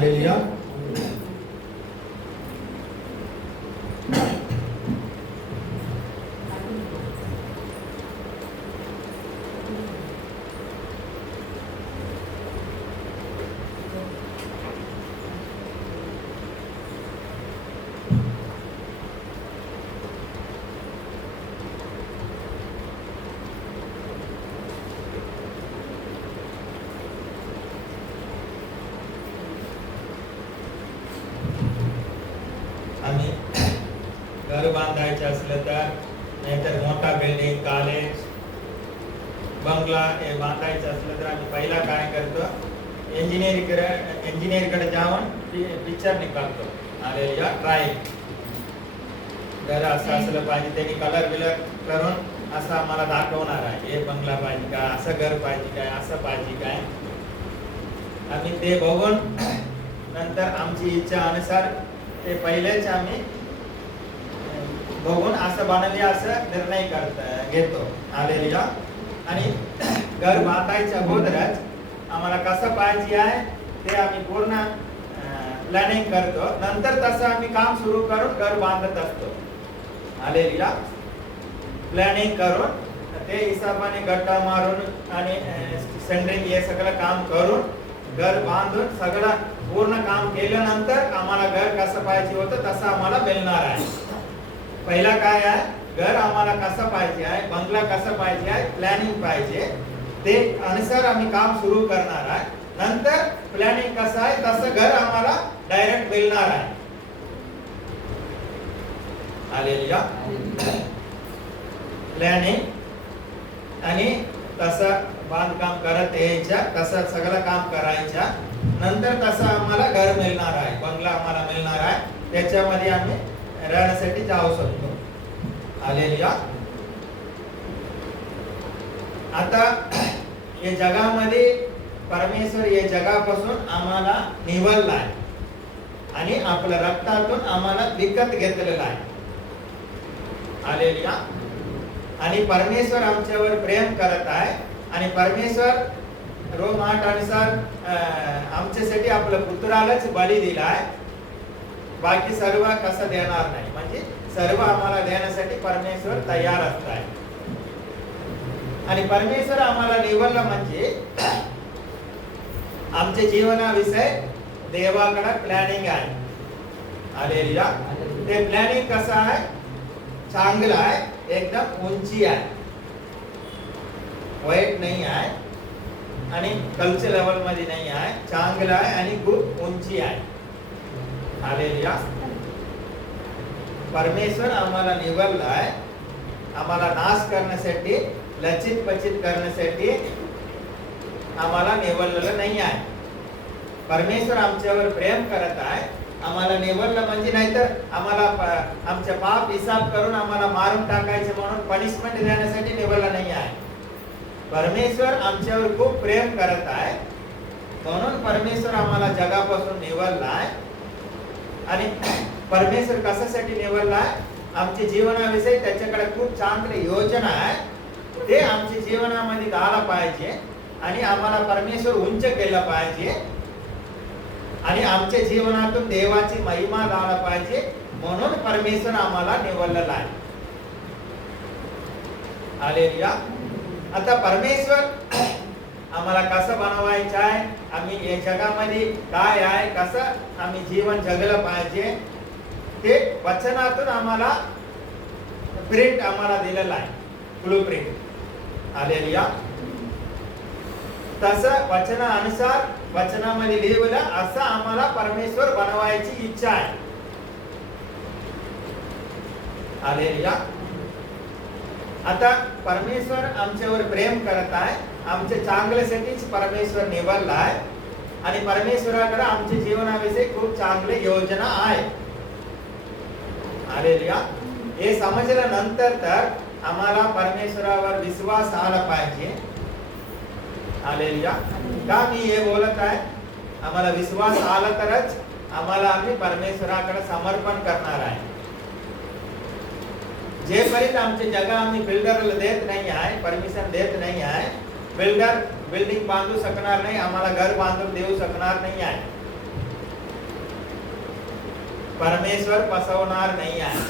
Hallelujah. आम्ही घर बांधायचे असलं तर नाहीतर मोठा बिल्डिंग कॉलेज बंगला हे बांधायचं असलं तर आम्ही पहिला काय करतो, इंजिनिअरकडे जाऊन पिक्चर निकालतो. हालेलुया. ड्राइंग घर असं असलं पाहिजे, त्यांनी कलर बिलर करून असं आम्हाला दाखवणार आहे. हे बंगला पाहिजे का, असं घर पाहिजे काय, असं पाहिजे काय. आम्ही ते बघून नंतर आमची इच्छा अनुसार ते पहिलेच आम्ही बघून असं बनवले असं निर्णय घेतो. हालेलुया. आणि घर बांधायच्या अगोदरच आम्हाला कसं पाहिजे आहे ते आम्ही पूर्ण प्लॅनिंग करतो. नंतर तसं आम्ही काम सुरू करून घर बांधत असतो. हालेलुया. प्लॅनिंग करून ते हिशोबाने गट्टा मारून आणि सेंटरिंग हे सगळं काम करून घर बांधून सगळं पूर्ण काम केल्यानंतर आम्हाला घर कसं पाहिजे होतं तसं आम्हाला मिळणार आहे. पहिला काय आहे, घर आम्हाला कसं पाहिजे आहे, बंगला कसं पाहिजे आहे, प्लॅनिंग पाहिजे. ते अनुसार आम्ही काम सुरू करणार आहे. नंतर प्लॅनिंग कसं आहे तसं घर आम्हाला डायरेक्ट मिळणार आहे. हालेलुया. प्लॅनिंग आणि तसं बांधकाम करत यायच्या, तसं सगळं काम करायच्या. नंतर तसं आम्हाला घर मिळणार आहे, बंगला आम्हाला मिळणार आहे. त्याच्यामध्ये आम्ही राहण्यासाठी जाऊ शकतो. हालेलुया. आता या जगामध्ये परमेश्वर या जगापासून आम्हाला निवडलाय आणि आपल्या रक्तातून आम्हाला विकत घेतलेला आहे. हालेलुया. आणि परमेश्वर आमच्यावर प्रेम करत आहे आणि परमेश्वर रोम 8 अनुसार आमच्यासाठी आपल्या पुत्रालाच बळी दिलाय. बाकी सर्व कसं देणार नाही, म्हणजे सर्व आम्हाला देण्यासाठी परमेश्वर तयार असताय. आणि परमेश्वर आम्हाला निवडलं म्हणजे आमच्या जीवनाविषयी देवाकडे प्लॅनिंग आहे. हालेलुया. ते प्लॅनिंग कसं आहे, चांगलं आहे, एकदम उंची आहे, वाईट नाही आहे आणि कल्चर लेवल मध्ये नाही आहे, चांगलं आहे आणि खूप उंची आहे. हालेलुया. परमेश्वर आम्हाला निवडला आहे, आम्हाला नाश करण्यासाठी, लचित पचित करण्यासाठी आम्हाला निवडलेलं नाही आहे. परमेश्वर आमच्यावर प्रेम करत आहे. आम्हाला निवडलं म्हणजे नाहीतर आम्हाला आमचे पाप हिसाब करून आम्हाला मारून टाकायचे म्हणून पनिशमेंट देण्यासाठी निवडलं नाही आहे. परमेश्वर आमच्यावर खूप प्रेम करत आहे म्हणून परमेश्वर आम्हाला जगापासून निवडला आहे. आणि परमेश्वर कशासाठी निवडला आहे, आमच्या जीवनाविषयी त्याच्याकडे खूप चांगली योजना आहे. ते आमच्या जीवनामध्ये झालं पाहिजे आणि आम्हाला परमेश्वर उंच केलं पाहिजे आणि आमच्या जीवनातून देवाची महिमा झाला पाहिजे म्हणून परमेश्वर आम्हाला निवडलेला आहे. हालेलुया. आता परमेश्वर आम्हाला कसं बनवायचं आहे, आम्ही या जगामध्ये काय आहे, कसं आम्ही जीवन जगलं पाहिजे ते वचनातून आम्हाला प्रिंट आम्हाला दिलेला आहे, ब्लूप्रिंट. हालेलुया. तसं वचनानुसार वचनामध्ये लिहिलं असं आम्हाला परमेश्वर बनवायची इच्छा आहे. हालेलुया. आता परमेश्वर आमच्यावर प्रेम करत आहे, आमच्या चांगल्यासाठीच परमेश्वर निवडला आहे आणि परमेश्वराकडे आमच्या जीवनाविषयी खूप चांगली योजना आहे. हालेलुया. हे समजल्यानंतर तर आम्हाला परमेश्वरावर विश्वास आला पाहिजे. हालेलुया. का मी हे बोलत आहे, आम्हाला विश्वास आला तरच आम्हाला आम्ही परमेश्वराकडे समर्पण करणार आहे. जेपर्यंत आमच्या जगा आम्ही बिल्डरला देत नाही आहे, परमिशन देत नाही आहे, बिल्डर बिल्डिंग बांधू शकणार नाही, आम्हाला घर बांधून देऊ शकणार नाही आहे. परमेश्वर फसवणार नाही आहे.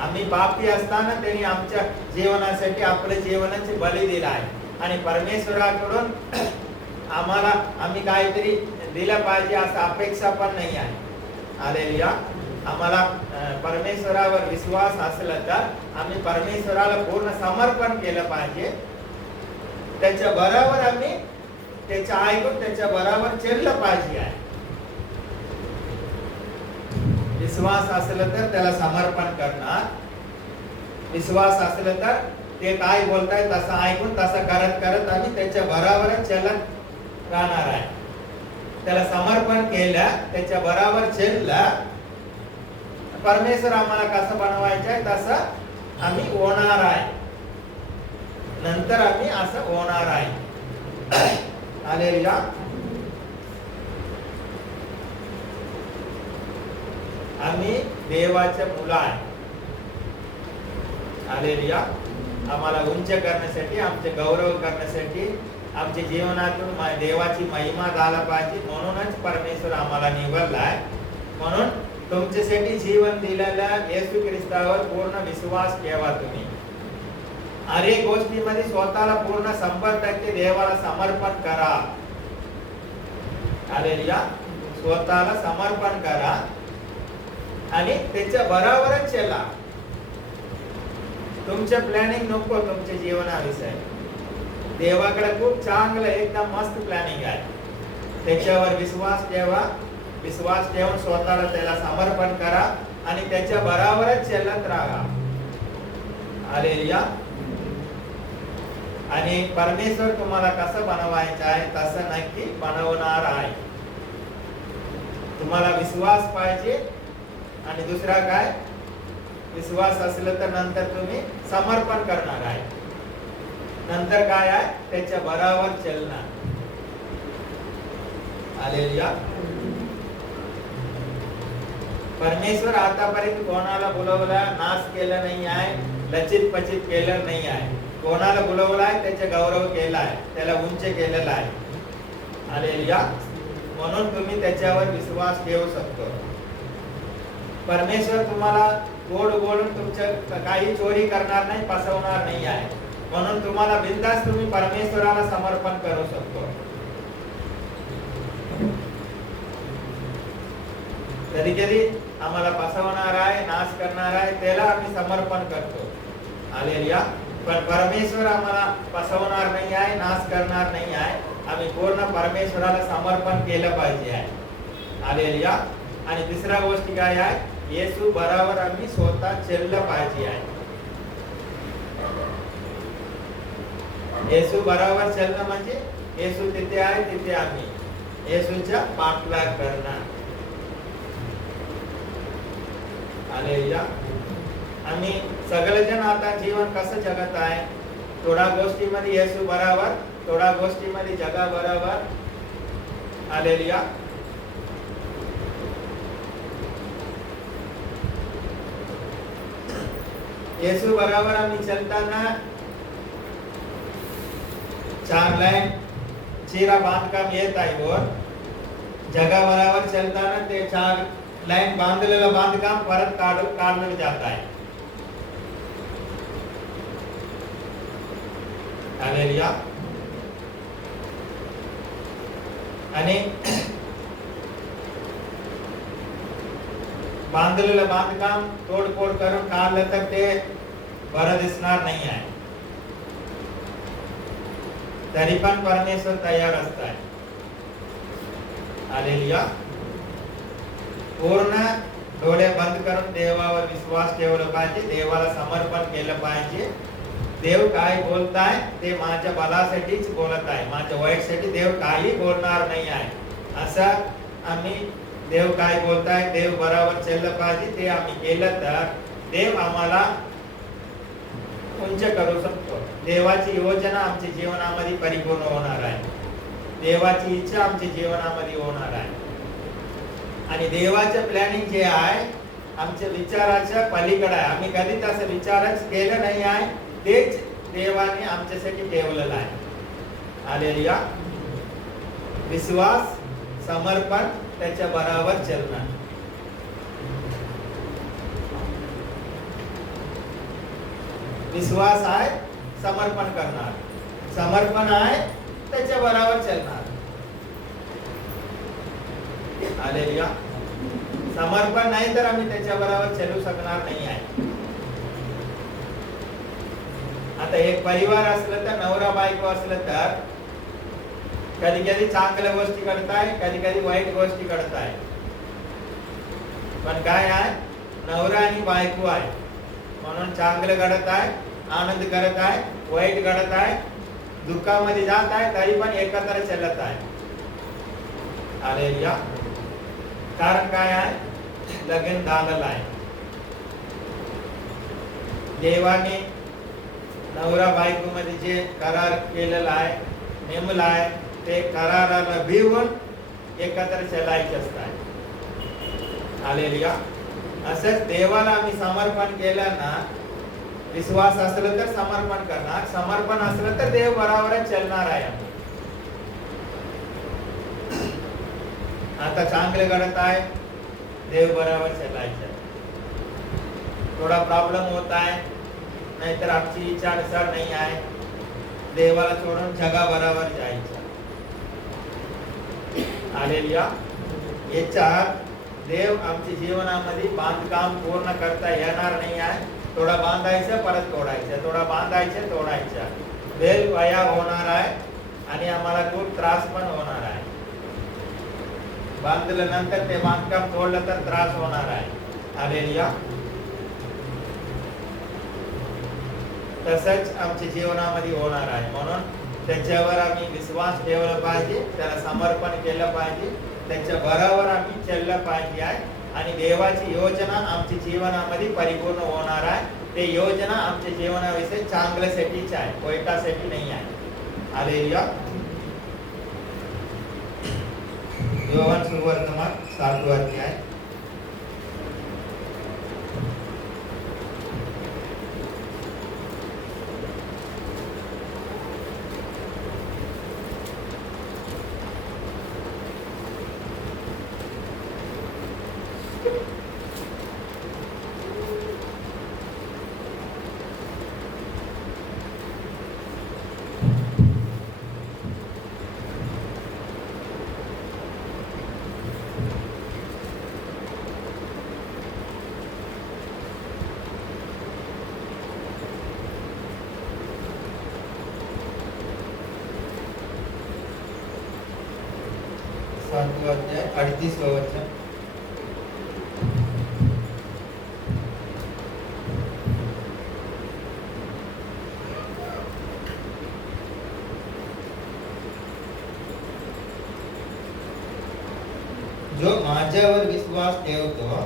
आम्ही पापी असताना त्यांनी आमच्या जीवनासाठी आपले जीवनाचे बळी दिला आहे आणि परमेश्वराकडून आम्हाला आम्ही काहीतरी दिलं पाहिजे असं अपेक्षा पण नाही आहे. हालेलुया. आम्हाला परमेश्वरावर विश्वास असला तर आम्ही परमेश्वराला पूर्ण समर्पण केलं पाहिजे. त्याच्या बरोबर आम्ही त्याच्या ऐकून त्याच्या बरोबर चाललं पाहिजे आहे. विश्वास असलं तर त्याला समर्पण करणार. विश्वास असलं तर ते काय बोलताय तसं ऐकून तसं करत करत आम्ही त्याच्या बरोबरच चालत राहणार आहे. त्याला समर्पण केलं, त्याच्या बरोबर चाललं, परमेश्वर आम्हाला कसं बनवायचं आहे तसं आम्ही होणार आहे. नंतर आम्ही असं होणार आहे. हालेलुया. आम्ही देवाचे मुलं आहे. हालेलुया. आम्हाला उंच करण्यासाठी, आमचे गौरव करण्यासाठी, आमच्या जीवनातून देवाची महिमा झाला पाहिजे म्हणूनच परमेश्वर आम्हाला निवडलाय. म्हणून तुमच्यासाठी जीवन दिलेल्या येशू ख्रिस्तावर पूर्ण विश्वास ठेवा. तुम्ही हर एक गोष्टीमध्ये स्वतःला पूर्ण 100% देवाला समर्पण करा. हालेलुया. स्वतःला समर्पण करा आणि त्याच्या बरोबरच चला. तुमचं प्लॅनिंग नको तुमच्या जीवनाविषयी. देवाकडे खूप चांगलं एकदम मस्त प्लॅनिंग आहे. त्याच्यावर विश्वास ठेवा. विश्वास ठेवून स्वतःला त्याला समर्पण करा आणि त्याच्या बरोबरच चालत राहा. हालेलुया. आणि परमेश्वर तुम्हाला कसं बनवायचं आहे तसं नक्की बनवणार आहे. तुम्हाला विश्वास पाहिजे आणि दुसरा काय, विश्वास असलं तर नंतर तुम्ही समर्पण करणार आहे. नंतर काय आहे, त्याच्या बरोबर चालणार. हालेलुया. परमेश्वर आतापर्यंत कोणाला बोलवला नाश केला नाही आहे, लचित पचित केलं नाही आहे. कोणाला बोलवला आहे त्याचा गौरव केला आहे, त्याला उंच केलेला आहे. हालेलुया. म्हणून तुम्ही त्याच्यावर विश्वास ठेवू शकतो. परमेश्वर तुम्हाला गोड बोलून तुमच्या काही चोरी करणार नाही, फसवणार नाही आहे. म्हणून तुम्हाला बिनधास्त तुम्ही परमेश्वराला समर्पण करू शकतो. कधी कधी आम्हाला फसवणार आहे, नाश करणार आहे, त्याला आम्ही समर्पण करतो. हालेलुया. पण परमेश्वर आम्हाला फसवणार नाही आहे, नाश करणार नाही आहे. आम्ही पूर्ण परमेश्वराला समर्पण केलं पाहिजे आहे. हालेलुया. आणि तिसरा गोष्ट काय आहे, येशू बरोबर आम्ही स्वतः चाललं पाहिजे आहे. येशू बरोबर चालणं म्हणजे येशू तिथे आहे तिथे आम्ही येशूच्या पाठलाग करणार. हालेलुया. आम्ही सगळेजण आता जीवन कसं जगत आहे, थोडा गोष्टीमध्ये येशू बरोबर, थोडा गोष्टीमध्ये जगा बरोबर. हालेलुया. येशू बरोबर आम्ही चलताना 4 लाईन चिरा बांधकाम येत आहे वर. जगा बरोबर चलताना ते 4 लाईन बांधलेलं बांधकाम परत काढलं जात आहे. हालेलुया. आणि बांधलेलं बांधकाम तोडफोड करून काढलं तर ते बरं दिसणार नाही आहे. तरी पण परमेश्वर तयार असतात. हालेलुया. पूर्ण डोळे बंद करून देवावर विश्वास ठेवला पाहिजे, देवाला समर्पण केलं पाहिजे. देव काय बोलताय ते माझ्या बलासाठीच बोलत आहे, माझ्या वाईटसाठी देव काही बोलणार नाही आहे. असं आम्ही देव काय बोलताय, देव बरोबर चाललं पाहिजे, ते आम्ही केलं तर देव आम्हाला उंच करू शकतो. देवाची योजना आमच्या जीवनामध्ये परिपूर्ण होणार आहे. देवाची इच्छा आमच्या जीवनामध्ये होणार आहे. आणि देवाचं प्लॅनिंग जे आहे आमच्या विचाराच्या पलीकडे आहे. आम्ही कधी तसं विचारच केलं नाही आहे, तेच देवाने आमच्यासाठी ठेवलेलं आहे. हालेलुया. विश्वास, समर्पण, त्याच्या बरोबर चालणार. विश्वास आहे, समर्पण करणार. समर्पण आहे, त्याच्या बरोबर चालणार. हालेलुया. समर्पण नाही तर आम्ही त्याच्या बरोबर चालू शकणार नाही आहे. आता एक परिवार असलं तर, नवरा बायको असलं तर कधी कधी चांगल्या गोष्टी करताय, कधी कधी वाईट गोष्टी करताय. पण काय आहे, नवरा आणि बायको आहे म्हणून चांगलं घडत आहे, आनंद करत आहे, वाईट घडत आहे, दुःखामध्ये जात आहे, तरी पण एकत्र चालत आहे. हालेलुया. कारण काय आहे, लग्न झालेलं आहे. देवाने नवरा बायको मध्ये जे करार केलेला आहे, नेमला आहे, ते कराराला भिवून एकत्र चालायचे असतात. हालेलुया. असंच देवाला आम्ही समर्पण केलं ना, विश्वास असलं तर समर्पण करणार, समर्पण असलं तर देव बरोबरच चालणार आहे. आता चांगले घडत आहे, देव बरोबर चालायचं. थोडा प्रॉब्लेम होत आहे, नाहीतर आमची इच्छानुसार नाही आहे, देवाला सोडून जगा बरोबर जायचं. हालेलुया. याच्यात देव आमच्या जीवनामध्ये बांधकाम पूर्ण करता येणार नाही आहे. थोडा बांधायचं, परत तोडायचं, थोडा बांधायचं, तोडायचं. वेळ वाया होणार आहे आणि आम्हाला खूप त्रास पण होणार आहे. बांधल्यानंतर ते बांधकाम तोडलं तर त्रास होणार आहे. हालेलुया. तसंच आमच्या जीवनामध्ये होणार आहे. म्हणून त्याच्यावर आम्ही विश्वास ठेवला पाहिजे, त्याला समर्पण केलं पाहिजे, त्याच्या बरोबर आम्ही चाललं पाहिजे आहे. आणि देवाची योजना आमच्या जीवनामध्ये परिपूर्ण होणार आहे. ते योजना आमच्या जीवनाविषयी चांगल्यासाठीच आहे, वाईटासाठी नाही आहे. हालेलुया. योहान सुवर्तमान 7वा अध्याय. अध्याय 38 वचन. जो माझ्यावर विश्वास ठेवतो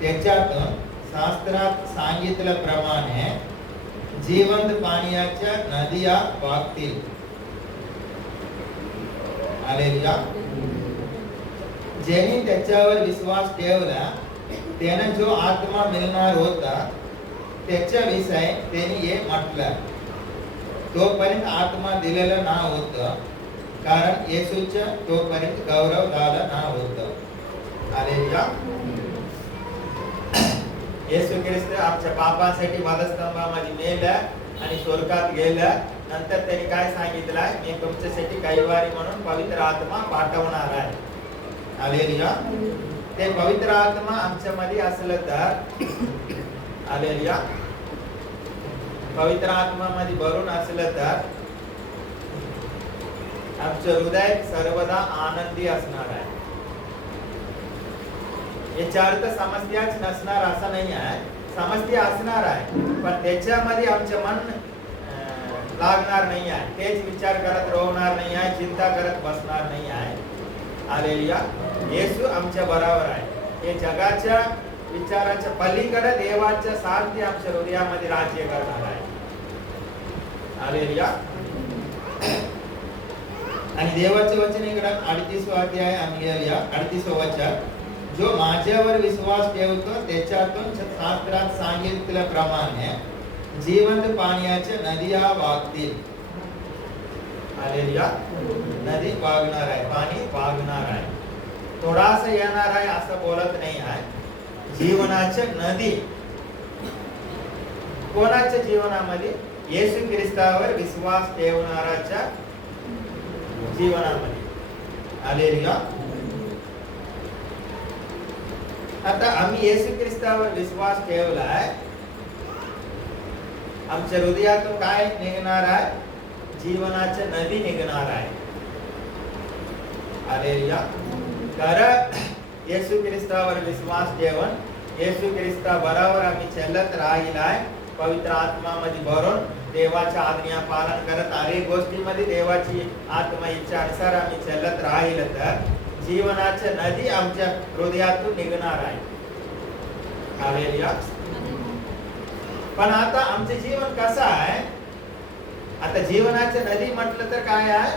त्याच्यातून शास्त्रात सांगितल्याप्रमाणे जिवंत पाण्याच्या नद्या वाहतील. हालेलुया. ज्यांनी त्याच्यावर विश्वास ठेवला त्याने जो आत्मा मिळणार होता त्याच्याविषयी त्यांनी हे म्हटलं. तोपर्यंत आत्मा दिलेलं नाव होतं, कारण येशूच्या तोपर्यंत गौरव झालं नाव होतं. हालेलुया. येशू ख्रिस्त आमच्या पापासाठी वधस्तंभामध्ये मेलं आणि स्वर्गात गेलं. नंतर त्यांनी काय सांगितलं, मी तुमच्यासाठी कैवारी म्हणून पवित्र आत्मा पाठवणार आहे. हालेलुया. ते पवित्र आत्मा आमच्यामध्ये असलं तर, हालेलुया, पवित्र आत्मामध्ये भरून असलं तर आमचं हृदय सर्वदा आनंदी असणार आहे. याचा अर्थ समस्याच नसणार असं नाही आहे, समस्या असणार आहे, पण त्याच्यामध्ये आमचं मन लागणार नाही आहे, तेच विचार करत राहणार नाही आहे, चिंता करत बसणार नाही आहे. हालेलुया. येशू आमच्या बरोबर आहे. हे जगाच्या विचाराच्या पलीकडे देवाच्या सारथी आमच्या हृदयामध्ये राज्य करणार आहे. हालेलुया. आणि देवाचे वचन इकडे 38वा अध्याय आम्ही घेऊया. 38व वचन. जो माझ्यावर विश्वास ठेवतो त्याच्यातून शास्त्रात सांगितल्याप्रमाणे जिवंत पाण्याच्या नद्या वाहतील. हालेलुया. नदी वागणार आहे, पाणी वागणार आहे. थोडासा येणार आहे असं बोलत नाही आहे. जीवनाच्या नदी कोणाच्या जीवनामध्ये? येशू ख्रिस्तावर विश्वास ठेवणाऱ्याच्या जीवनामध्ये. हालेलुया. आता आम्ही येशू ख्रिस्तावर विश्वास ठेवलाय, आमच्या हृदयातून काय निघणार आहे? जीवनाची नदी निघणार आहे. हालेलुया. कारण येशू ख्रिस्तावर विश्वास ठेवून येशू ख्रिस्ता बरोबर आम्ही चालत राहिलाय, पवित्र आत्मामध्ये भरून देवाच्या आज्ञा पालन करत अनेक गोष्टीमध्ये देवाची आत्मा इच्छा अनुसार आम्ही चालत राहिलं तर जीवनाची नदी आमच्या हृदयातून निघणार आहे. हालेलुया. पण आता आमचे जीवन कसं आहे? आता जीवनाची नदी म्हटलं तर काय आहे?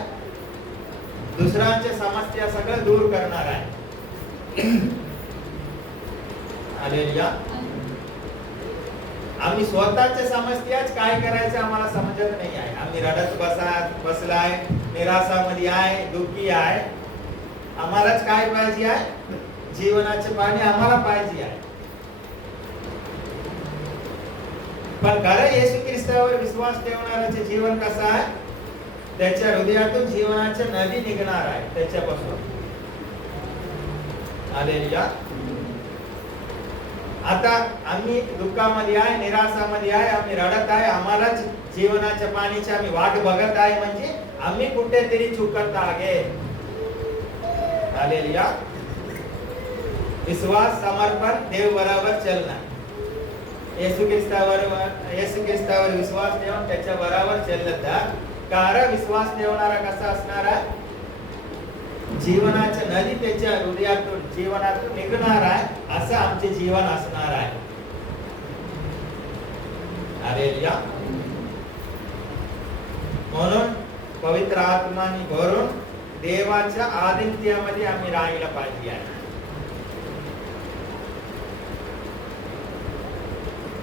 दुसऱ्यांच्या समस्या सगळं दूर करणार आहे. हालेलुया. आम्ही स्वतःच्या समस्याच काय करायचं आम्हाला समजत नाही आहे. आम्ही रडत बसलाय, निराशामध्ये आहे, दुःखी आहे. आम्हालाच काय पाहिजे आहे? जीवनाचे पाणी आम्हाला पाहिजे आहे. पण खरं येशू ख्रिस्तावर विश्वास ठेवणाऱ्याचे जीवन कसं आहे? त्याच्या हृदयातून जीवनाची नदी निघणार आहे त्याच्यापासून. हालेलुया. आता आम्ही दुःखामध्ये आहे, निराशामध्ये आहे, आम्ही रडत आहे, आम्हालाच जीवनाच्या पाणीची आम्ही वाट बघत आहे, म्हणजे आम्ही कुठेतरी चुकत आहे. हालेलुया. विश्वास, समर्पण, देव बरोबर चलना. येशू ख्रिस्तावर विश्वास ठेवून त्याच्या बरोबर चाललं तर कारण विश्वास ठेवणारा कसा असणार आहे? जीवनाची नदी त्याच्या हृदयातून जीवनातून निघणार आहे, असं आमचे जीवन असणार आहे. हालेलुया. म्हणून पवित्र आत्माने भरून देवाच्या आदित्यामध्ये आम्ही राहायला पाहिजे आहे.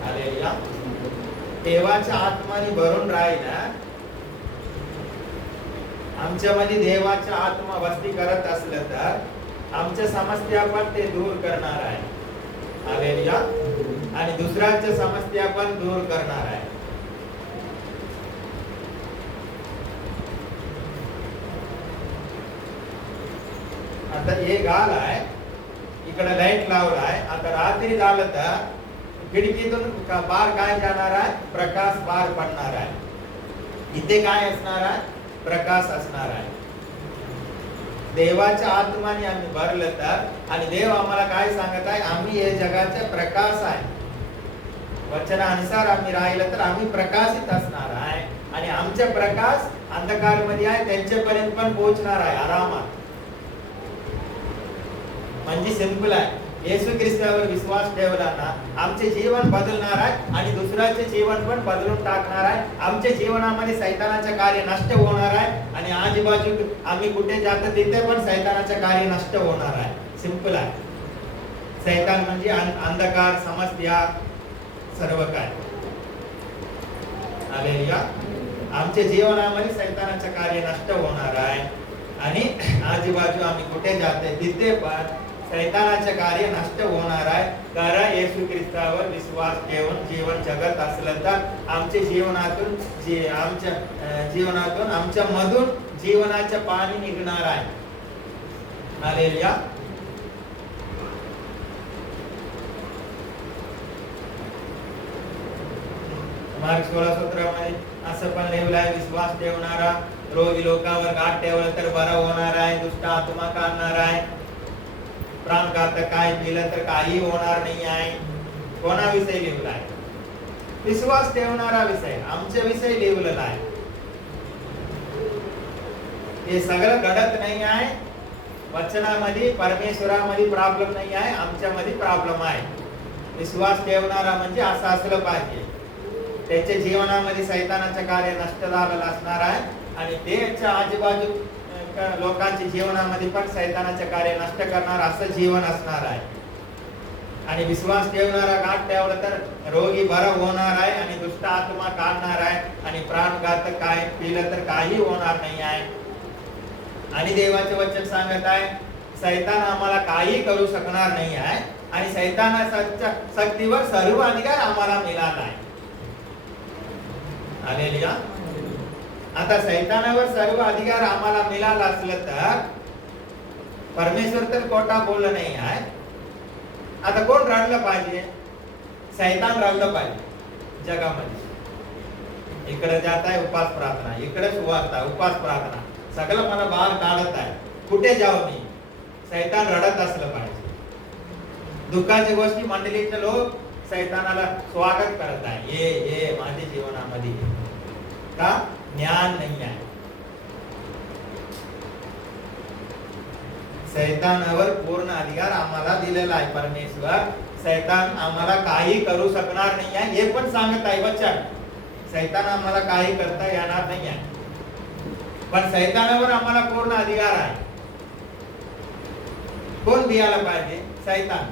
हालेलुया. देवाच्या आत्माने भरून राहिला, आमच्यामध्ये देवाचा आत्मा वस्ती करत असलं तर आमच्या समस्या पण ते दूर करणार आहे. हालेलुया. आणि दुसऱ्यांच्या समस्या पण दूर करणार आहे. आता हे गाल आहे, इकडे लाईट लावला आहे. आता रात्री झालं तर खिडकीतून बाहेर काय जाणार आहे? प्रकाश बाहेर पडणार आहे. इथे काय असणार आहे? प्रकाश असणार आहे. देवाच्या आत्माने आम्ही भरलं तर आणि देव आम्हाला काय सांगत आहे? आम्ही हे जगाचा प्रकाश आहे. वचनानुसार आम्ही राहिलं तर आम्ही प्रकाशित असणार आहे आणि आमचा प्रकाश अंधकारमध्ये आहे त्यांच्यापर्यंत पण पोहोचणार आहे आरामात. म्हणजे सिंपल आहे, येशू ख्रिस्तावर विश्वास ठेवला ना आमचे जीवन बदलणार आहे आणि दुसऱ्याचे जीवन पण बदलून टाकणार आहे. आमच्या जीवनामध्ये सैतानाचे कार्य नष्ट होणार आहे आणि आजूबाजू आम्ही कुठे जातो तिथे पण सैतानाचे कार्य नष्ट होणार आहे. सिंपल आहे. सैतान म्हणजे अंधकार, समस्या, सर्व काय. हालेलुया. आमच्या जीवनामध्ये सैतानाचे कार्य नष्ट होणार आहे आणि आजूबाजू आम्ही कुठे जाते तिथे पण सैतानाचे कार्य नष्ट होणार आहे. कारण येशू ख्रिस्तावर विश्वास ठेवून जीवन जगत असलं तर आमच्या जीवनातून आमच्या मधून जीवनाचे पाणी निघणार आहे. हालेलुया. मार्क 16:17 मध्ये असं पण लिहिलं आहे, विश्वास ठेवणारा रोगी लोकांवर गाठ ठेवलं तर बरा होणार आहे, दुष्ट आत्मा काढणार आहे, प्राणघातक काय पिलं तर काही होणार नाही आहे. कोणाविषयी लिहिलं आहे? विश्वास ठेवणारा विषय, आमच्या विषयी लिहिलेला आहे. हे सगळं घडत नाही आहे वचनामध्ये, परमेश्वरामध्ये प्रॉब्लेम नाही आहे, आमच्यामध्ये प्रॉब्लेम आहे. विश्वास ठेवणारा म्हणजे असं असलं पाहिजे, त्याच्या जीवनामध्ये सैतानाचे कार्य नष्ट झालेलं असणार आहे आणि त्याच्या आजूबाजू लोकांच्या जीवनामध्ये पण सैतानाचे कार्य नष्ट करणार असं जीवन असणार आहे. आणि विश्वास ठेवणारा गाठ ठेवलं तर रोगी बरं होणार आहे आणि दुष्ट आत्मा काढणार आहे आणि प्राणघातक काय पिलं तर काही होणार नाही आहे. आणि देवाचे वचन सांगत आहे सैतान आम्हाला काही करू शकणार नाही आहे आणि सैतानाच्या शक्तीवर सर्व अधिकार आम्हाला मिळाला आहे. हालेलुया. आता सैतानावर सर्व अधिकार आम्हाला मिळाला असलं तर परमेश्वर तर खोटा बोलला नाही आहे. आता कोण रडलं पाहिजे? सैतान रडलं पाहिजे जगामध्ये. इकडे जात आहे उपास प्रार्थना, इकडे सुवार्ता उपास प्रार्थना, सगळं मला बाहेर काढत आहे, कुठे जाऊ मी? सैतान रडत असलं पाहिजे. दुःखाच्या गोष्टी मंडळीचे लोक सैतानाला स्वागत करत आहे, ये माझ्या जीवनामध्ये. का? ज्ञान नाही आहे. सैतानावर पूर्ण अधिकार आम्हाला दिलेला आहे परमेश्वर. सैतान आम्हाला काही करू शकणार नाही आहे हे पण सांगत आहे वचन. सैतान आम्हाला काही करता येणार नाही आहे, पण सैतानावर आम्हाला पूर्ण अधिकार आहे. कोण द्यायला पाहिजे? सैतान.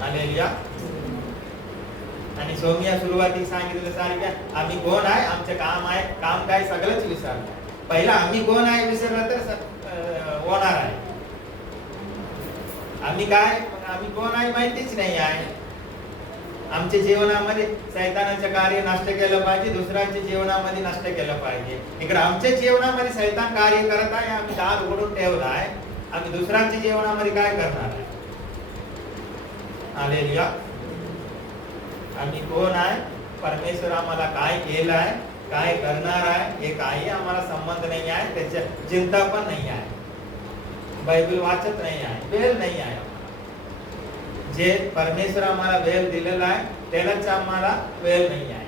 हालेलुया. आणि सौम्या सुरुवाती सांगितलं सारख्या आम्ही कोण आहे, आमचे काम आहे, काम काय सगळंच विसरलं. पहिला आम्ही कोण आहे विसरलं तर होणार आहे. आम्ही काय, आम्ही कोण आहे माहितीच नाही आहे. आमच्या जीवनामध्ये सैतानाचे कार्य नष्ट केलं पाहिजे, दुसऱ्यांच्या जीवनामध्ये नष्ट केलं पाहिजे. इकडे आमच्या जीवनामध्ये सैतान कार्य करत आहे, आम्ही दार उघडून ठेवला आहे, आम्ही दुसऱ्यांच्या जीवनामध्ये काय करणार आहे? हालेलुया. आम्ही कोण आहे, परमेश्वर आम्हाला काय केलं आहे, काय करणार आहे हे काही आम्हाला संबंध नाही आहे, त्याच्या चिंता पण नाही आहे. बायबल वाचत नाही आहे, वेळ नाही आहे. जे परमेश्वर आम्हाला वेळ दिलेला आहे त्यालाच आम्हाला वेळ नाही आहे.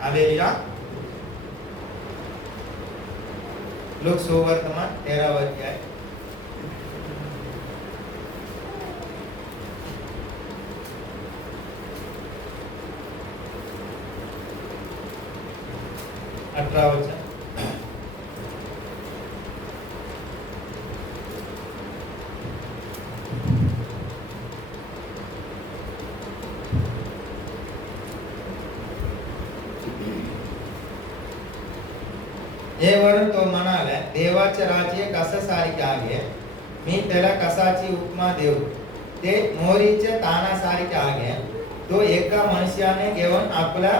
हालेलुया. लोक सुवर्तमान 13 अध्याय. वचन. हे वरून तो म्हणाला, देवाचे राज्य कशासारखे आहे, मी त्याला कशाची उपमा देऊ? ते मोहरीच्या तानासारखे आहे. तो एका मनुष्याने घेऊन आपल्या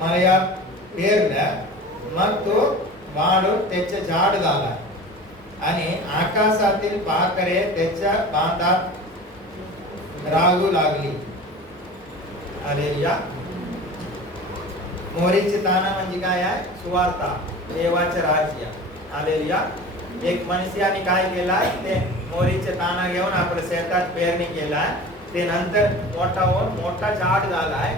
मळ्यात पेरला, मग तो वाढून त्याचे झाड झाला आणि आकाशातील पाखरे त्याच्या बांधात राहू लागली. हालेलुया. मोहरीचे ताना म्हणजे काय आहे? सुवार्ता, देवाचे राज्य. हालेलुया. एक मनुष्याने काय केलाय, ते मोहरीचे ताना घेऊन आपल्या शेतात पेरणी केलाय. ते नंतर मोठा होऊन मोठा झाड झालाय.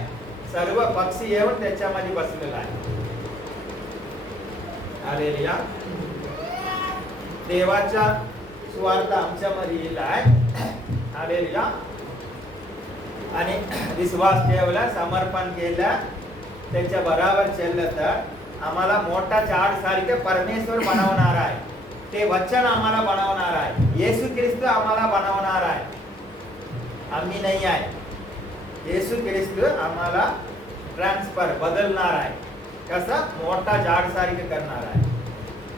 सर्व पक्षी येऊन त्याच्यामध्ये बसलेला आहे. हालेलुया. देवाचा सुवार्ता आमच्यामध्ये येईल आहे. हालेलुया. आणि विश्वास ठेवला, समर्पण केलं, त्याच्या बरोबर चाललं तर आम्हाला मोठा झाड सारखे परमेश्वर बनवणार आहे. ते वचन आम्हाला बनवणार आहे. येशू ख्रिस्त आम्हाला बनवणार आहे. आम्ही नाही आहे. येशू ख्रिस्त आम्हाला ट्रान्सफर बदलणार आहे. कसं? मोठा झाड सारखे करणार आहे.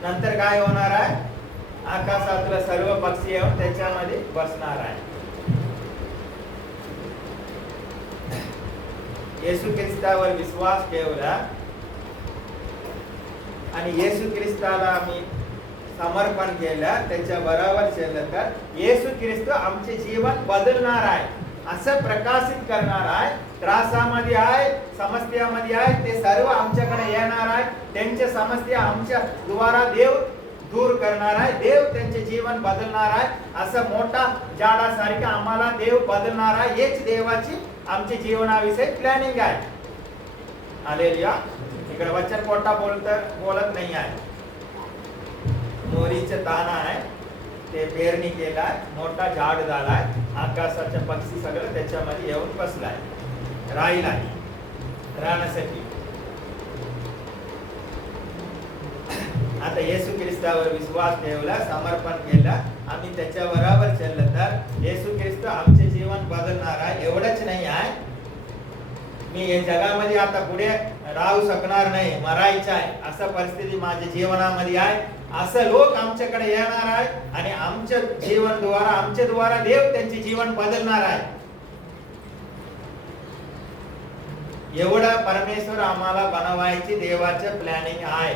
नंतर काय होणार आहे? आकाशातले सर्व पक्षी येऊन त्याच्यामध्ये बसणार आहे. येशू ख्रिस्तावर विश्वास ठेवला आणि येशू ख्रिस्ताला आम्ही समर्पण केलं, त्याच्या बरोबर केलं तर येशू ख्रिस्त आमचे जीवन बदलणार आहे, असं प्रकाशित करणार आहे. त्रासामध्ये आहे, समस्यामध्ये आहे, ते सर्व आमच्याकडे येणार आहे. त्यांच्या समस्या आमच्या द्वारा देव दूर करणार आहे. देव त्यांचे जीवन बदलणार आहे. असं मोठा झाडासारखे आम्हाला देव बदलणार आहे. हेच देवाची आमच्या जीवनाविषयी प्लॅनिंग आहे. हालेलुया. इकडे वचन कोटा बोलत नाही आहे. मोहरीचे ताना आहे, ते पेरणी केलाय, मोठा झाड झालाय, आकाशाचे पक्षी सगळं त्याच्यामध्ये येऊन बसलाय, राहिलाय राहण्यासाठी. आता येशू ख्रिस्तावर विश्वास ठेवला, समर्पण केलं, आम्ही त्याच्या बरोबर चाललं तर येशू ख्रिस्त आमचे जीवन बदलणार आहे. एवढंच नाही आहे, मी या जगामध्ये आता पुढे राहू शकणार नाही, मरायचं आहे, असं परिस्थिती माझ्या जीवनामध्ये आहे. असं लोक आमच्याकडे येणार आहे आणि आमच्या जीवन द्वारा, आमच्या द्वारा देव त्यांचे जीवन बदलणार आहे. एवढा परमेश्वर आम्हाला बनवायची देवाचं प्लॅनिंग आहे.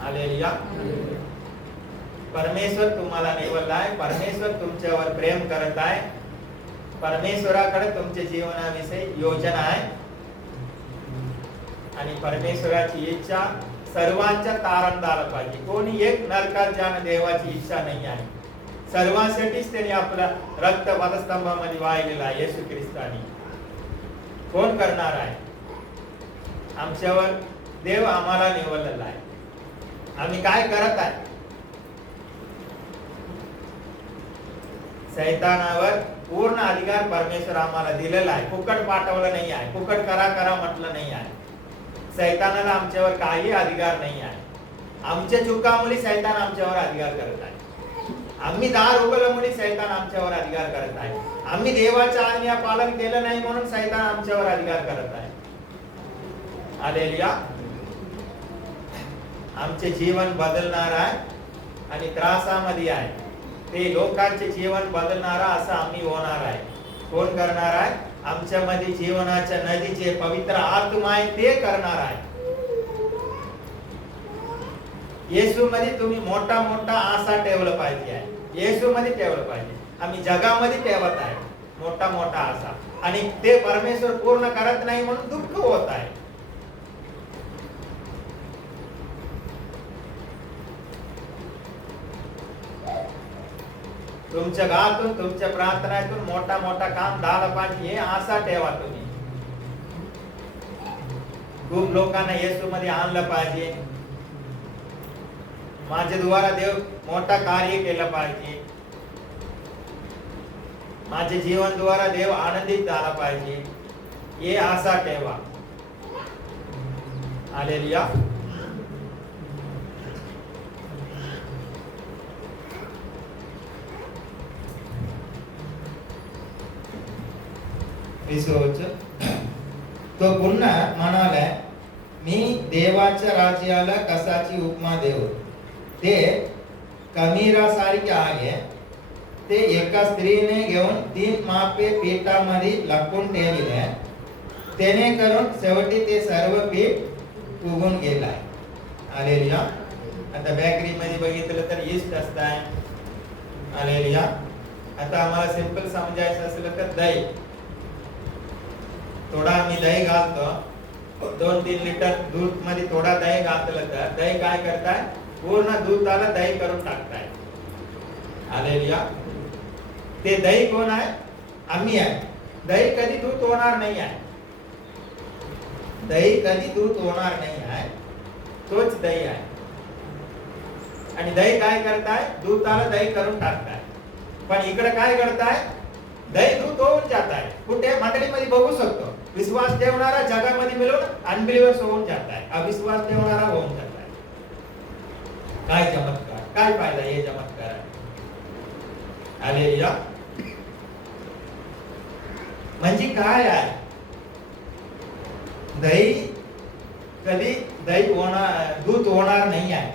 हालेलुया. परमेश्वर तुम्हाला निवडलाय, परमेश्वर तुमच्यावर प्रेम करत आहे, परमेश्वराकडे तुमच्या जीवनाविषयी योजना आहे आणि परमेश्वराची इच्छा सर्वांच्या तारण झालं पाहिजे. कोणी एक नरकात जाणं देवाची इच्छा नाही आहे. सर्वांसाठीच त्यांनी आपला रक्त वधस्तंभामध्ये वाहिलेला आहे येशू ख्रिस्तानी. कोण करणार आहे? आमच्यावर देव आम्हाला निवडलेला आहे. आम्ही काय करत आहे? सैतानावर पूर्ण अधिकार परमेश्वर आम्हाला दिलेला आहे. फुकट पाठवलं नाही आहे, फुकट करा करा म्हटलं नाही आहे. सैतानाला आमच्यावर काही अधिकार नाही आहे. आमच्या चुकामुळे सैतान आमच्यावर अधिकार करत आहे. आम्ही दार उघडल्यामुळे सैतान आमच्यावर अधिकार करत आहे. आम्ही देवाच्या आज्ञा पालन केलं नाही म्हणून सैतान आमच्यावर अधिकार करत आहे. हालेलुया. आमचे जीवन बदलणार आहे आणि त्रासामध्ये आहे. ते लोकांचे जीवन बदलणारा असं आम्ही होणार आहे. कोण करणार आहे? आमच्यामध्ये जीवनाच्या नदीचे पवित्र आत्मा आहे ते करणार आहे. येशू मध्ये तुम्ही मोठा मोठा आशा ठेवलं पाहिजे. येशू मध्ये ठेवलं पाहिजे. आम्ही जगामध्ये ठेवत आहे मोठा मोठा आशा आणि ते परमेश्वर पूर्ण करत नाही म्हणून दुःख होत आहे. तुमच्या गावातून तुमच्या प्रार्थनातून मोठा मोठा काम झालं पाहिजे हे आशा ठेवा. तुम्ही खूप लोकांना येशू मध्ये आणलं पाहिजे. माझ्या द्वारा देव मोठा कार्य केलं पाहिजे. माझे जीवन द्वारा देव आनंदित झाला पाहिजे हे आशा ठेवा. हालेलुया. तो पुन्हा म्हणाला, मी देवाच्या राज्याला कशाची उपमा देऊ? ते खमीरासारखे आहे. ते एका स्त्रीने घेऊन 3 मापे पीठामध्ये लपवून ठेवले. त्याने करून शेवटी ते सर्व पीठ उगून गेलाय. हालेलुया. आता बेकरी मध्ये बघितलं तर यीस्ट असताय. हालेलुया. आता आम्हाला सिंपल समजायचं असलं तर दही, थोडा आम्ही दही घालतो. 2-3 लिटर दूध मध्ये थोडा दही घातलं तर दही काय करताय? पूर्ण दुधाला दही करून टाकताय. हालेलुया. ते दही कोण आहे? आम्ही आहे. दही कधी दूध होणार नाही आहे. दही कधी दूध होणार नाही आहे. तोच दही आहे. आणि दही काय करताय? दुधाला दही करून टाकताय. पण इकडे काय करताय? दही दूध होऊन जात आहे. कुठे? मंडळीमध्ये बघू शकतो. विश्वास ठेवणारा जगामध्ये मिळून अनबिलीवर्स होऊन जात आहे. अविश्वास ठेवणारा होऊन जात आहे. काय चमत्कार, काय फायदा हे चमत्कार आहे. हालेलुया. म्हणजे काय आहे? दही कधी दही होणार, दूध होणार नाही आहे.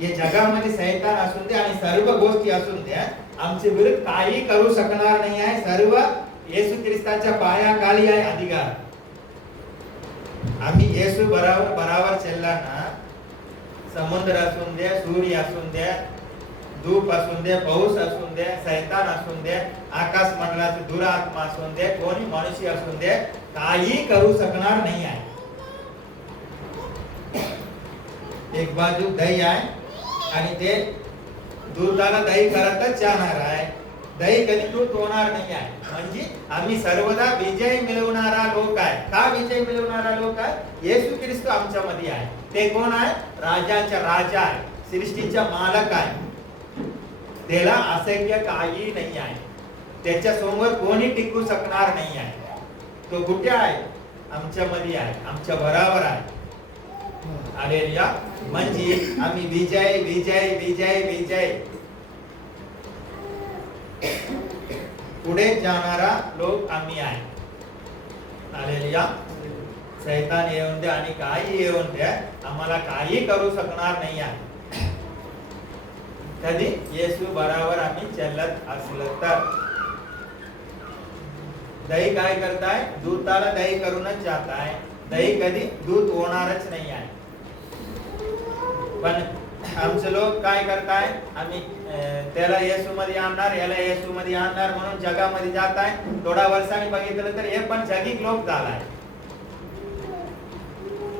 हे जगामध्ये सैतान असून दे आणि सर्व गोष्टी असून द्या, आमचे विरुद्ध काही करू शकणार नाही आहे. सर्व येशू ख्रिस्ताच्या पायाखाली आहे अधिकार. आम्ही येशू बराबर चालला ना, समुद्र असून दे, सूर्य असून दे, धूप असून दे, पाऊस असून दे, सैतान असून दे, आकाश मंडळाचे दुरात्मा असून दे, कोणी मनुष्य असून दे, काही करू शकणार नाही आहे. एक बाजू दही आहे आणि ते दुधाला दही करतच जाणार आहे. दही कधी दूध होणार नाही आहे. म्हणजे आम्ही सर्वदा विजय मिळवणारा लोक आहे. का विजय मिळवणारा लोक आहे? येशू ख्रिस्त आमच्या मध्ये आहे. ते कोण आहे? राजाचा राजा आहे, सृष्टीचा मालक आहे. त्याला असह्य काही नाही आहे. त्याच्या समोर कोणी टिकू शकणार नाही आहे. तो कुठे आहे? आमच्या मध्ये आहे, आमच्या बरोबर आहे. हालेलुया. म्हणजे आम्ही विजय विजय विजय विजय पुढे जाणारा लोक आम्ही आहे. हालेलुया. सैतान येऊन दे आणि काही येऊन दे, आम्हाला काही करू शकणार नाही आहे. कधी? येशू बरोबर आम्ही चालत असलं तर. दही काय करताय, दूताला दही करूनच जात आहे. दही कधी दूध होणारच नाही आहे. पण आमचे लोक काय करताय, आम्ही त्याला येशू मध्ये आणणार, याला येशू मध्ये आणणार म्हणून जगामध्ये जात आहे. थोडा वर्षांनी बघितलं तर हे पण जगिक लोक झालाय.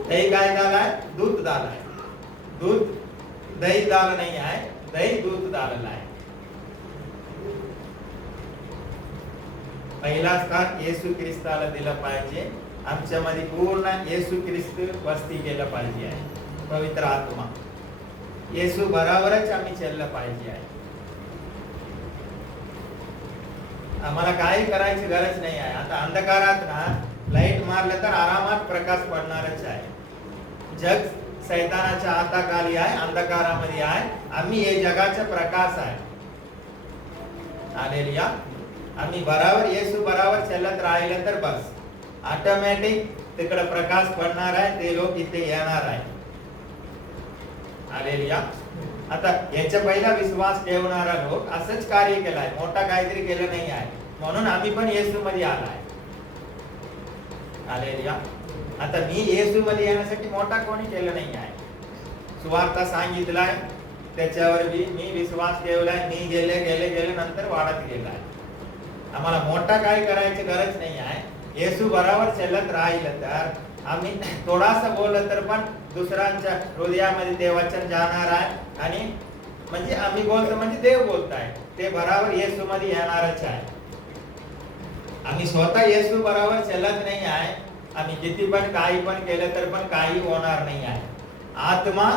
दही काय झालाय, दूध झालाय. दूध दही झालं नाही आहे, दही दूध झालेलं आहे. पहिला स्थान येशू ख्रिस्ताला दिलं पाहिजे. आमच्यामध्ये पूर्ण येशू ख्रिस्त वस्ती केलं पाहिजे आहे. पवित्र आत्मा येशू बरोबरच आम्ही चाललं पाहिजे आहे. आम्हाला काही करायची गरज नाही आहे. आता अंधकारात ना लाईट मारलं तर आरामात प्रकाश पडणारच आहे. जग सैतानाच्या हाताखाली आहे, अंधकारामध्ये आहे. आम्ही हे जगाचा प्रकाश आहे. हालेलुया. आम्ही बराबर येशू बराबर चालत राहिलं तर बस ऑटोमॅटिक तिकडे प्रकाश पडणार आहे. ते लोक इथे येणार आहे. हालेलुया. आता याच्या पहिला विश्वास ठेवणारा लोक असंच कार्य केलाय, मोठा काहीतरी केलं नाही आहे. म्हणून आम्ही पण येशू मध्ये आलाय. हालेलुया. आता मी येशू मध्ये येण्यासाठी मोठा कोणी केलं नाही आहे. सुवार्ता सांगितलाय, त्याच्यावर मी विश्वास ठेवलाय. मी गेले नंतर वाढत गेलाय. आम्हाला मोठा काय करायची गरज नाही आहे. येशू बरोबर चालत राहिलं तर आम्ही थोडासा बोललं तर पण दुसऱ्यांच्या हृदयामध्ये ते वचन जाणार आहे. आणि म्हणजे आम्ही बोलतो म्हणजे देव बोलताय, ते बरोबर येशू मध्ये येणारच आहे. आम्ही स्वतः येशू बरोबर चालत नाही आहे. आम्ही किती पण काही पण केलं तर पण काही होणार नाही आहे. आत्मा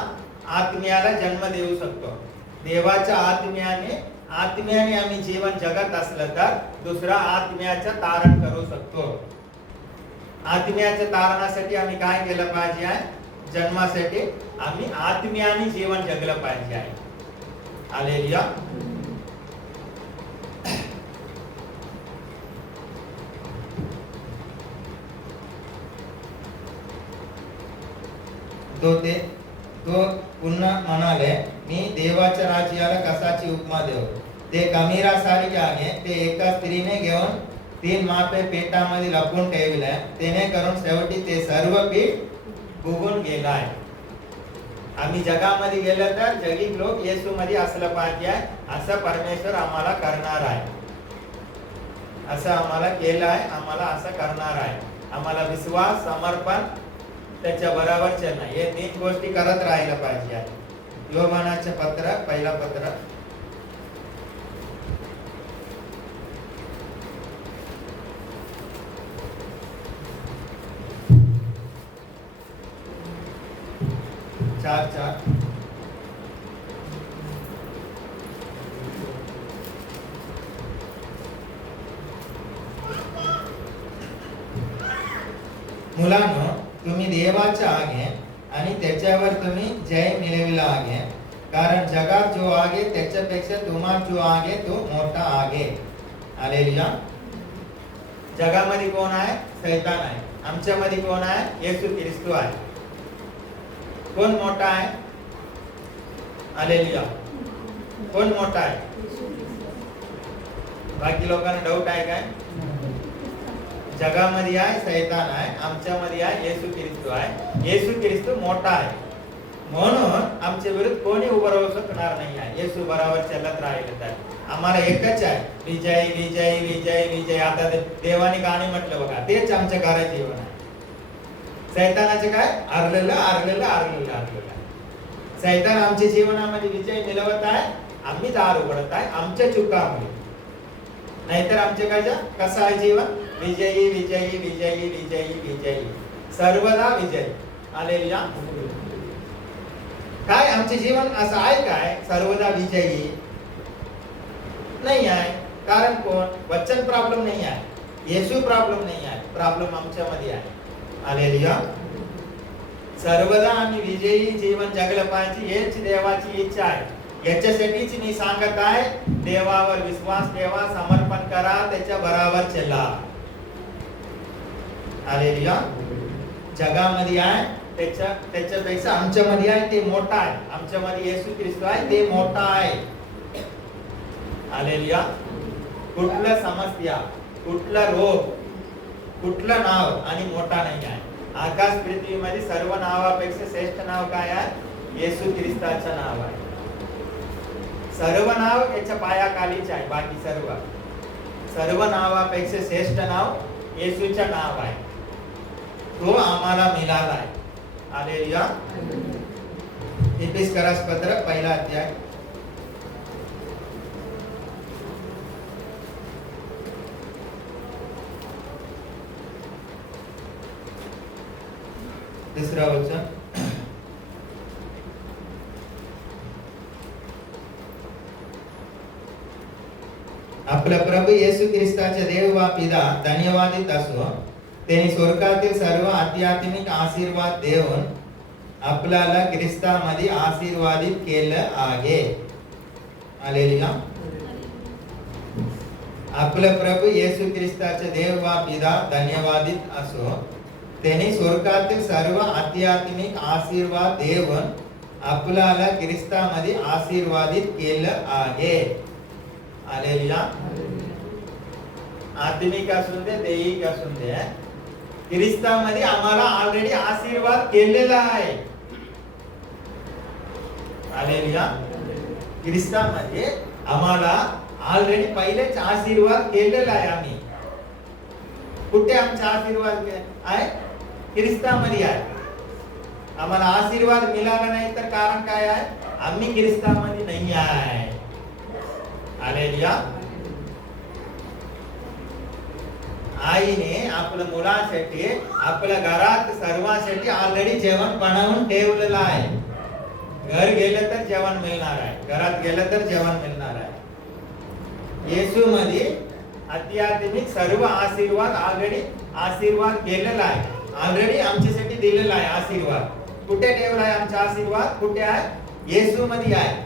आत्म्याला जन्म देऊ शकतो. देवाच्या आत्म्याने आम्ही जीवन जगत असलं तर दुसरा आत्म्याचं तारण करू शकतो. आत्म्याच्या तारणासाठी आम्ही काय केलं पाहिजे आहे, जन्मासाठी आम्ही आत्म्याने जीवन जगलं पाहिजे आहे. हालेलुया. तो पुन्हा म्हणाले, मी देवाच्या राज्याला कशाची उपमा देऊ. ते खमीरासारखे आहे. ते एका स्त्रीने घेऊन 3 मापे पेटामध्ये लपवून ठेवले. त्याने करून शेवटी ते सर्व पीठ फुगून गेलाय. आम्ही जगामध्ये गेलं तर जगिक लोक येशू मध्ये असलं पाहिजे आहे. असं परमेश्वर आम्हाला करणार आहे. असं आम्हाला केलं आहे, आम्हाला असं करणार आहे. आम्हाला विश्वास, समर्पण, त्याच्या बरोबर चालणं, हे 3 गोष्टी करत राहायला पाहिजे आहे. योहानाचे पत्र, पहिला पत्र 4:4. मुलांनो, तुम्ही देवाच्या आहे आणि त्याच्यावर तुम्ही जय मिळविला आहे. कारण जगात जो आहे त्याच्यापेक्षा तुम्हाला जो आहे तो मोठा आहे. हालेलुया. जगामध्ये कोण आहे? शैतान आहे. आमच्यामध्ये कोण आहे? येशू ख्रिस्त आहे. कोण मोठा आहे? हालेलुया. कोण मोठा आहे? बाकी लोकांना डाऊट आहे काय? जगामध्ये आहे शैतान आहे, आमच्यामध्ये आहे येशू ख्रिस्त आहे. येशू ख्रिस्त मोठा आहे म्हणून आमच्या विरुद्ध कोणी उभं राहू शकणार नाही आहे. येशू बरोबर चालत राहिलं तर आम्हाला एकच आहे, विजय विजय विजय विजय. आता देवाने गाणे म्हटलं बघा, तेच आमच्या घरात जीवन आहे. शैतानाचे काय? आरलेलं आरलेलं आरलेलं आरलेलं. शैतान आमच्या जीवनामध्ये विजय मिळवत आहे, आम्ही दार उघडत आहे आमच्या चुकामुळे. नाहीतर आमचे काय कसं आहे जीवन? विजयी विजयी विजयी विजयी विजयी, सर्वदा विजय. हालेलुया. काय आमचे जीवन असं आहे काय सर्वदा विजयी? नाही आहे. कारण कोण? वचन प्रॉब्लेम नाही आहे, येशू प्रॉब्लेम नाही आहे, प्रॉब्लेम आमच्यामध्ये आहे. हालेलुया. सर्वदा आम्ही विजयी जीवन जगलं पाहिजे, हेच देवाची इच्छा आहे. याच्यासाठीच मी सांगत आहे, देवावर विश्वास ठेवा, समर्पण करा, त्याच्या बरोबर चला. हालेलुया. जगामध्ये आहे त्याच्यापेक्षा आमच्यामध्ये आहे ते मोठा आहे. आमच्यामध्ये येशू ख्रिस्त आहे, ते मोठा आहे. हालेलुया. कुठला समस्या, कुठला रोग, कुठलं नाव आणि मोठा नाही आहे. आकाश पृथ्वीमध्ये सर्व नावापेक्षा श्रेष्ठ नाव काय आहे? येशू ख्रिस्ताचं नाव आहे. सर्व नाव याच्या पायाखालीच आहे. बाकी सर्व नावापेक्षा श्रेष्ठ नाव येशूचं नाव आहे. तो आम्हाला मिळाला आहे. हालेलुया. एफेसकरास पत्र 1 अध्याय 3 वचन. आपला प्रभू येशू ख्रिस्ताचे देव वा पिता धन्यवादित असो. त्यांनी स्वर्गातील सर्व आध्यात्मिक आशीर्वाद देऊन आपल्याला ख्रिस्तामध्ये आशीर्वादित केलं आहे. हालेलुया. आपला प्रभू येशू ख्रिस्ताचे देव वा पिता धन्यवादित असो. त्यांनी स्वर्गातील सर्व आध्यात्मिक आशीर्वाद देऊन आपल्याला ख्रिस्तामध्ये आशीर्वादित केलं आहे. हालेलुया. आत्मिक असून दे, दैहिक असून दे, ख्रिस्तामध्ये आम्हाला ऑलरेडी आशीर्वाद केलेला आहे. हालेलुया. ख्रिस्तामध्ये आम्हाला ऑलरेडी पहिलेच आशीर्वाद केलेला आहे. आम्ही कुठे आमचा आशीर्वाद आहे? ख्रिस्तामध्ये आहे. आम्हाला आशीर्वाद मिळाला नाही तर कारण काय आहे? आम्ही ख्रिस्तामध्ये नाही आहे. हालेलुया. आईने आपल्या मुलांसाठी आपल्या घरात सर्वांसाठी ऑलरेडी जेवण बनवून ठेवलेलं आहे. घर गेलं तर जेवण मिळणार आहे, घरात गेलं तर जेवण मिळणार आहे. येशू मध्ये आध्यात्मिक सर्व आशीर्वाद ऑलरेडी आशीर्वाद केलेला आहे. ऑलरेडी आमच्यासाठी दिलेला आहे आशीर्वाद. कुठे ठेवला आहे आमचा आशीर्वाद? कुठे आहे? येशू मध्ये आहे.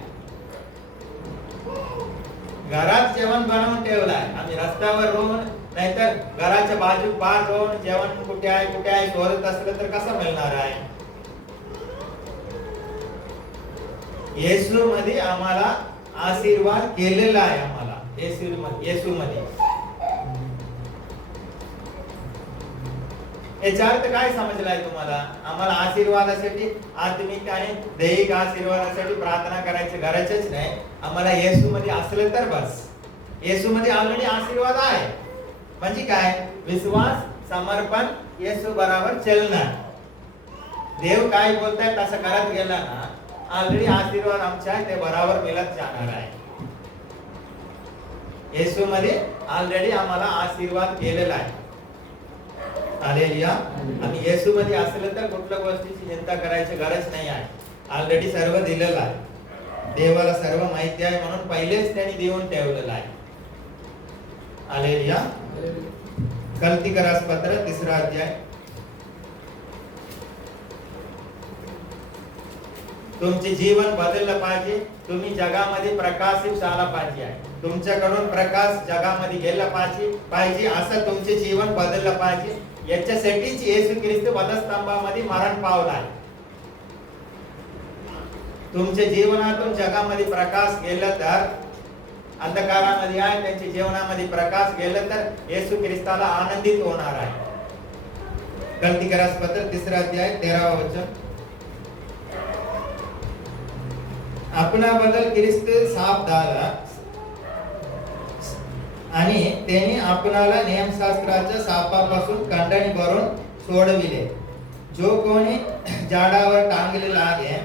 घरात जेवण बनवून ठेवलं आहे. आम्ही रस्त्यावर राहून नाहीतर घराच्या बाजू पार राहून जेवण कुठे आहे शोधत असलं तर कसं मिळणार आहे? येशू मध्ये आम्हाला आशीर्वाद केलेला आहे. आम्हाला येशू मध्ये. याचा अर्थ काय समजलाय तुम्हाला? आम्हाला आशीर्वादासाठी आत्मिक आणि दैहिक आशीर्वादासाठी प्रार्थना करायची गरजच नाही. आम्हाला येशू मध्ये असलं तर बस. येशू मध्ये ऑलरेडी आशीर्वाद आहे. म्हणजे काय? विश्वास, समर्पण, येशू बरोबर चलणं. देव काय बोलताय तसं करत गेला ना, ऑलरेडी आशीर्वाद आमच्या आहे ते बरोबर मिळत जाणार आहे. येशू मध्ये ऑलरेडी आम्हाला आशीर्वाद केलेला आहे. हालेलुया. आम्ही येशू मध्ये असलं तर कुठल्या गोष्टीची चिंता करायची गरज नाही आहे. ऑलरेडी सर्व दिलेलं आहे. देवाला सर्व माहिती आहे म्हणून पहिलेच त्यांनी देऊन ठेवलेलं आहे. हालेलुया. गलतीकरास पत्र 3 अध्याय. तुमचे जीवन बदललं पाहिजे. तुम्ही जगामध्ये प्रकाशित झाला पाहिजे. तुमच्याकडून प्रकाश जगामध्ये गेला पाहिजे असं तुमचे जीवन बदललं पाहिजे. याच्यासाठीच येशू ख्रिस्त वधस्तंभामध्ये मरण पावलाय. तुमच्या जीवनातून जगामध्ये प्रकाश गेला तर, अंधकारामध्ये आहे त्यांच्या जीवनामध्ये प्रकाश गेला तर येशू ख्रिस्ताला आनंदित होणार आहे. गलतीकरास पत्र 3 अध्याय 13 वचन. आपणाबद्दल ख्रिस्त साफ झाला आणि त्यांनी आपणाला नियमशास्त्राच्या सापापासून खंडणी करून सोडविले. जो कोणी झाडावर टांगलेला आहे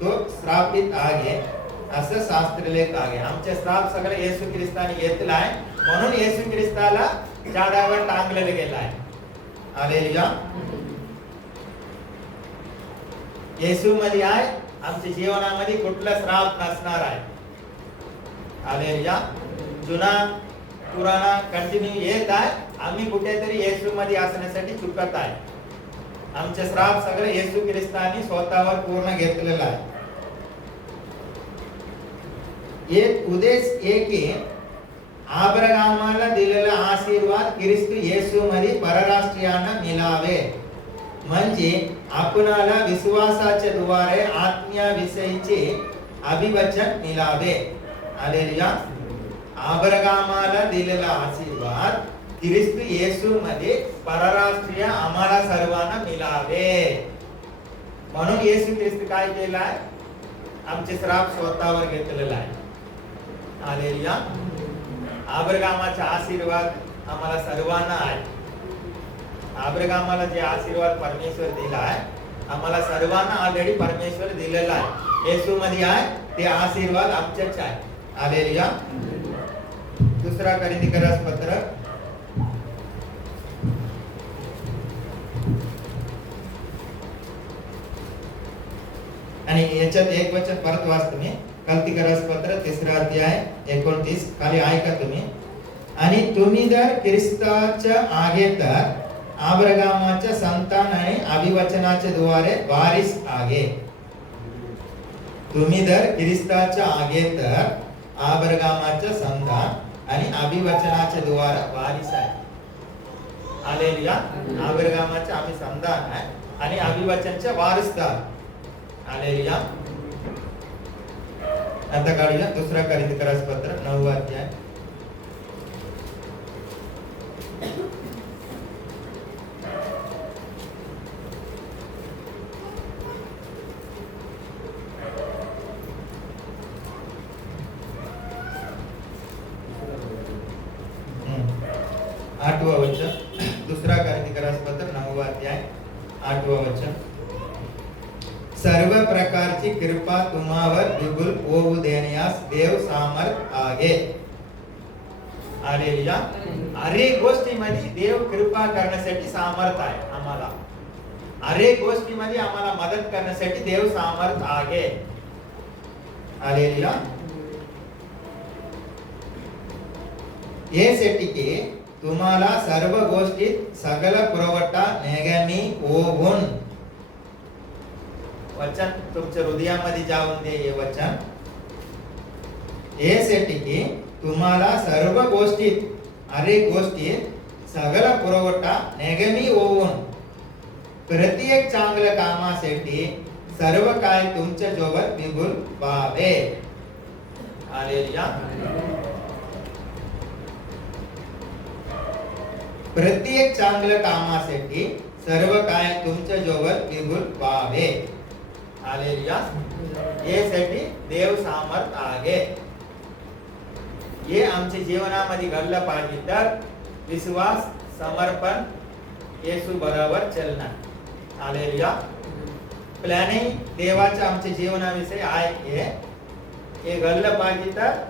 तो श्रापित आहे असं शास्त्रलेख आहे. आमचे श्राप सगळे येशू ख्रिस्ताने घेतला आहे म्हणून येशू ख्रिस्ताला झाडावर टांगलेलं गेलं आहे. हालेलुया. येशू मध्ये आहे. आमच्या जीवनामध्ये कुठला श्राप नसणार आहे. हालेलुया. जुना पुराणा कंटिन्यू येत आहे. आम्ही कुठेतरी येशू मध्ये असण्यासाठी चुकत आहे. आमचे श्राप सगळे येशू ख्रिस्ताने स्वतःवर पूर्ण घेतलेला आहे. एक उद्देश एक की अब्राहमाला दिलेला आशीर्वाद ख्रिस्त येशू मध्ये परराष्ट्रीयांना मिळावे. म्हणजे आपणाला विश्वासाच्या द्वारे आत्म्याविषयीचे अभिवचन मिळावे. हालेलुया. अब्राहमाला दिलेला आशीर्वाद ख्रिस्त येशू मध्ये परराष्ट्रीय आम्हाला सर्वांना मिळावे. म्हणून येशू ख्रिस्त काय केलाय? आमचे श्राप स्वतःवर घेतलेला आहे. हालेलुया. अब्राहमाचा आशीर्वाद आम्हाला सर्वांना आहे. अब्राहमाला जे आशीर्वाद परमेश्वर दिला आहे आम्हाला सर्वांना ऑलरेडी परमेश्वर दिलेला आहे. येशू मध्ये आहे ते आशीर्वाद आमच्याच आहे. हालेलुया. दुसरा कोरिन्थीकरास पत्र आणि याच्यात एक वचन परत वाचतो मी. कोरिन्थीकरास पत्र 3 अध्याय 29 खाली ऐका तुम्ही. आणि तुम्ही जर ख्रिस्ताच्या आगे तर अब्राहमाच्या संतान आणि अभिवचनाच्या द्वारे वारिस आगे. तुम्ही जर ख्रिस्ताच्या आगे तर अब्राहमाच्या संतान आणि अभिवचनाच्या द्वारे वारिस आहे. हालेलुया. अब्राहमाचे आम्ही संतान आहे आणि अभिवचनचे वारसदार. हालेलुया. आता काढूया दुसरा कोरिन्थीकरास पत्र 9 अध्याय. आठवा वचन. दुसरा कोरिन्थीकरास पत्र 9 अध्याय 8वा वचन. सर्व प्रकारची कृपा तुम्हावर विपुल होऊ देण्यास देव सामर्थ आहे. हालेलुया. अनेक गोष्टीमध्ये देव कृपा करण्यासाठी सामर्थ आहे आम्हाला. अनेक गोष्टीमध्ये आम्हाला मदत करण्यासाठी देव सामर्थ आहे. हालेलुया. यासाठी की तुम्हाला सर्व गोष्टीत सगळ पुरवठा नेहमी होऊन. वचन तुमच्या हृदयामध्ये जाऊन दे हे वचन. यासाठी की तुम्हाला सर्व गोष्टीत अनेक गोष्टीत सगळ पुरवठा नेहमी होऊन प्रत्येक चांगल्या कामासाठी सर्व काय तुमच्या जवळ विपुल व्हावे. हालेलुया. प्रत्येक चांगल्या कामासाठी सर्व काय तुमच्या जवळ विपुल व्हावे. हालेलुया. यासाठी देव सामर्थ आहे. हे आमच्या जीवनामध्ये घडलं पाहिजे तर विश्वास, समर्पण, येशू बरोबर चलना. हालेलुया. प्लॅनिंग देवाच्या आमच्या जीवनाविषयी आहे. हे घडलं पाहिजे तर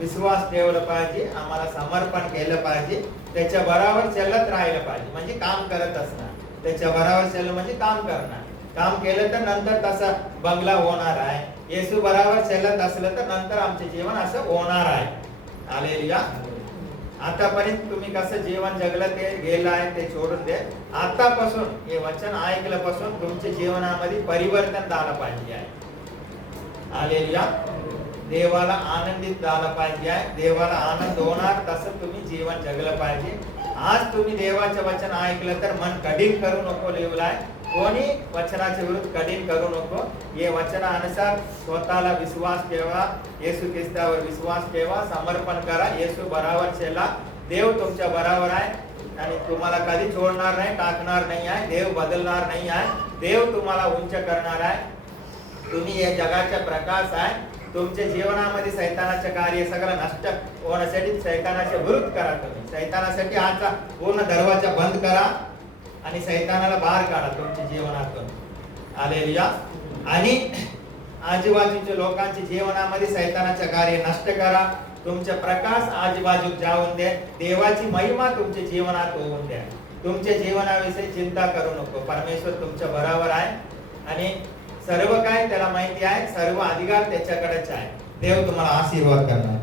विश्वास ठेवला पाहिजे, आम्हाला समर्पण केलं पाहिजे, त्याच्या बरोबर चालत राहिलं पाहिजे. म्हणजे काम करत असणार. त्याच्या बरोबर चाललं म्हणजे काम करणार. काम केलं तर नंतर तसा बंगला होणार आहे. येशू बरोबर चालत असलं तर नंतर आमचे जीवन असं होणार आहे. हालेलुया. आतापर्यंत तुम्ही कसं जीवन जगलं ते गेलं आहे ते सोडून दे. आतापासून हे वचन ऐकल्यापासून तुमच्या जीवनामध्ये परिवर्तन झालं पाहिजे आहे. हालेलुया. देवाला आनंदित झालं पाहिजे आहे. देवाला आनंद होणार तसं तुम्ही जीवन जगलं पाहिजे. आज तुम्ही देवाचं वचन ऐकलं तर मन कठीण करू नको लिहिलाय. कोणी वचनाच्या विरुद्ध कठीण करू नको. हे वचनानुसार स्वतःला विश्वास ठेवा. येशू ख्रिस्तावर विश्वास ठेवा. समर्पण करा. येशू बरोबर चला. देव तुमच्या बरोबर आहे आणि तुम्हाला कधी सोडणार नाही, टाकणार नाही आहे. देव बदलणार नाही आहे. देव तुम्हाला उंच करणार आहे. तुम्ही या जगाचा प्रकाश आहे. तुमच्या जीवनामध्ये शैतानाचे कार्य सगळं नष्ट होण्यासाठी शैतानाच्या विरुद्ध करा. तुम्ही शैतानासाठी आजचा पूर्ण दरवाजा बंद करा आणि शैतानाला बाहेर काढा तुमच्या जीवनातून. हालेलुया. आणि आजूबाजूच्या लोकांच्या जीवनामध्ये शैतानाचे कार्य नष्ट करा. तुमचा प्रकाश आजूबाजूक जाऊन दे. देवाची महिमा तुमच्या जीवनात होऊन द्या. तुमच्या जीवनाविषयी चिंता करू नको. परमेश्वर तुमच्या बरोबर आहे आणि सर्व काय त्याला माहिती आहे. सर्व अधिकार त्याच्याकडेच आहे. देव तुम्हाला आशीर्वाद करणार.